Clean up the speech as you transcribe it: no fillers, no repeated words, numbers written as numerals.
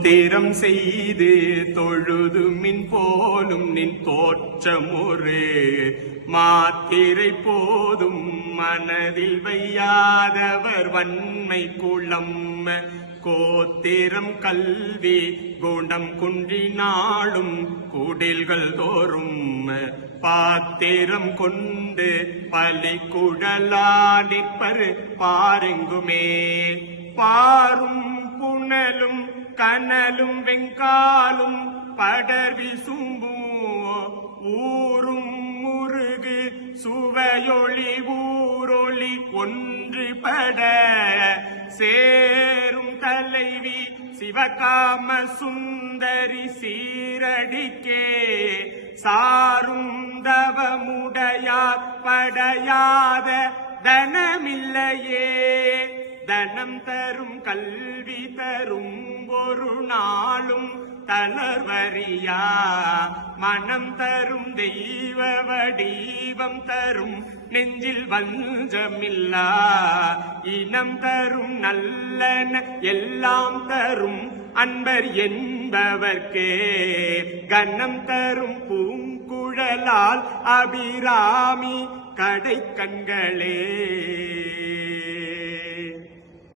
தோத்திரம் செய்து தொழுது மின் போலும் நின் தோற்றமுறு மாத்திரை போதும் மனதில் வையாதவர் வன்மை குளம் கோத்திரம் கல்வி குணம் குன்றினாலும் குடில்கள் தோறும் பாத்திரம் கொண்டு பலி குழலா நிற்பரு பாருங்குமே பாரும் புனலும் கனலும் வெங்காலும் படர்வி சும்பு ஊரும் முருகு சுவையொளி ஊரொளி ஒன்றுபட சேரும் தலைவி சிவகாம சுந்தரி சீரடிக்கே சாரும் தவமுடையார் படையாத தனமில்லையே தனம் தரும் கல்வி தரும் ஒரு நாளும் தளர்வரியா மனம் தரும் தெய்வ வடிவம் தரும் நெஞ்சில் வஞ்சமில்லா இனம் தரும் நல்லன எல்லாம் தரும் அன்பர் என்பவர்க்கே கனம் தரும் பூங்குழலால் அபிராமி கடை கண்களே.